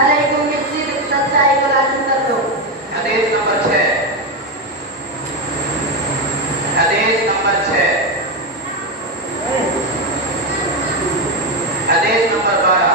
علیکم بالصدق سچائی کو لازم کر دو. حدیث نمبر 6 حدیث نمبر 6 حدیث نمبر 12